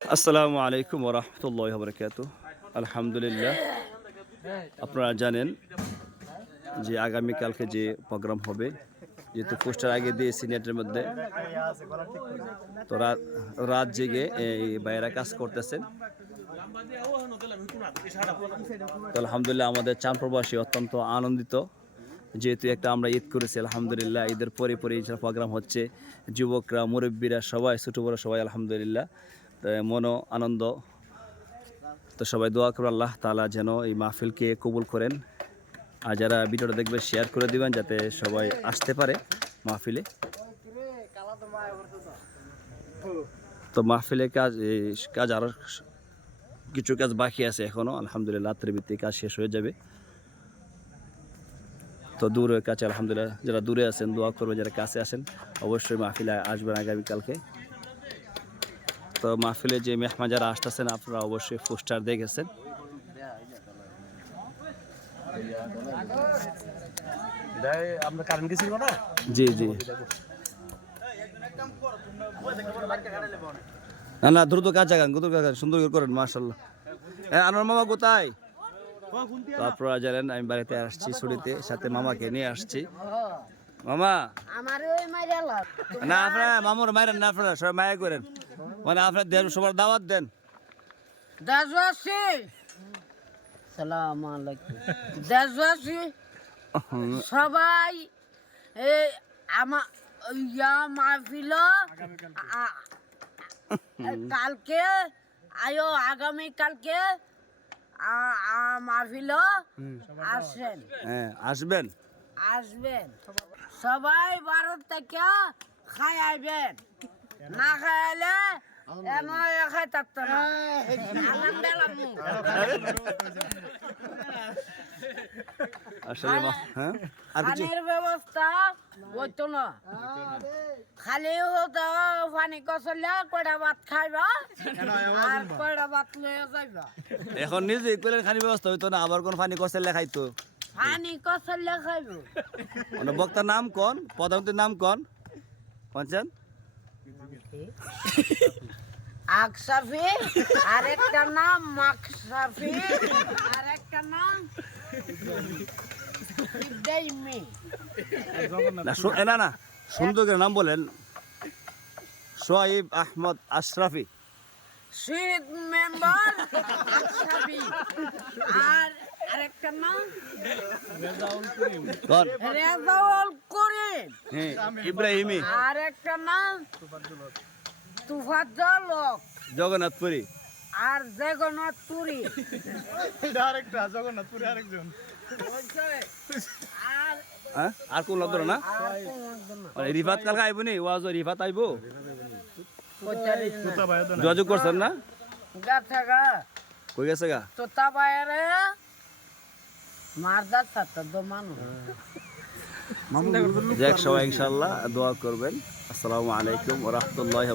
আসসালামু আলাইকুম ওরহমতুল্লাহ বরকাত আলহামদুলিল্লাহ। আপনারা জানেন যে আগামীকালকে যে প্রোগ্রাম হবে, যেহেতু পোস্টার আগে দিয়েছি নেটের মধ্যে তো রাত জেগে এই বাইরা কাজ করতেছেন। তো আলহামদুলিল্লাহ আমাদের চান প্রবাসী অত্যন্ত আনন্দিত। যেহেতু একটা আমরা ঈদ করেছি, আলহামদুলিল্লাহ, ঈদের পরে পরে প্রোগ্রাম হচ্ছে, যুবকরা, মুরব্বীরা, সবাই, ছোটো বড় সবাই, আলহামদুলিল্লাহ। তো মনো আনন্দ। তো সবাই দোয়া করবেন আল্লাহ তালা যেন এই মাহফিলকে কবুল করেন। আর যারা ভিডিওটা দেখবে শেয়ার করে দিবেন যাতে সবাই আসতে পারে মাহফিলে। তো মাহফিলে কাজ কাজ আরও কিছু কাজ বাকি আছে এখনও আলহামদুলিল্লাহ রাত্রের কাজ শেষ হয়ে যাবে। তো দূরের কাছে, আলহামদুলিল্লাহ, যারা দূরে আছেন, দোয়া করবে যারা কাছে আসেন অবশ্যই মাহফিলে আসবেন আগামীকালকে। তো মাহফিলে যে মেহমান যারা আসতেছেন আপনারা অবশ্যই পোস্টার দেখেছেন। জি জি। না না দ্রুত কাজ আগান দ্রুত কাজ সুন্দর করে করেন মার্শাল্লাহ হ্যাঁ আনোয়ার মামা কোথায়? তো আপনারা জানেন আমি বাড়িতে আসছি ছুটিতে সাথে মামাকে নিয়ে আসছি। মামা। না আপনারা মামুর মায়ের না আপনারা সবাই মায়া করেন। মানে আপনার দেন সবার দাওয়াত দেন। দেশবাসী! সালাম আলাইকুম। দেশবাসী সবাই এই আমা ইয়া মাহফিল কালকে আয়ো আগামী কালকে মাহফিল আসেন হ্যাঁ আসবেন। আসবেন। সবাই ভারত থেকে খাইবেন না। খাইলে খাই হ্যাঁ? পানির ব্যবস্থা হইতো না। খালি হতো পানি কচলে কয়টা ভাত খাইবা আর কয়টা ভাত লয়ে যাইবা। এখন নিজে কইলেন খানি ব্যবস্থা হইতো না আবার কোন পানি কষে খাইতো? পানি কচলে খাইব। বক্তার নাম কোন? প্রধানমন্ত্রীর নাম কোন? পঞ্চায়েত আকসাফি আরেকটা নাম মাকসাফি আরেকটা নাম না না না সুন্দর করে নাম বলেন। সোহাইব আহমদ আশরাফি। শহীদ মেম্বার আর আরেকটা নাম রেজাউল করিম। হ্যাঁ ইব্রাহিমি। আর নাম তুফাজ্জল জগন্নাথপুরী। আর আরেকটা জগন্নাথপুরে আরেকজন। হ্যাঁ আর কোন লোক না? রিফাত কালকে আইব নি? ওয়াজ রিফাত আইব? যোগাযোগ করছেন না? গা। কই গেছে গা? তোতা বাইরে মারদা সাথে তো মানুষ। যাক সবাই ইনশাল্লাহ দোয়া করবেন। আসসালামু আলাইকুম ওয়া রাহমাতুল্লাহি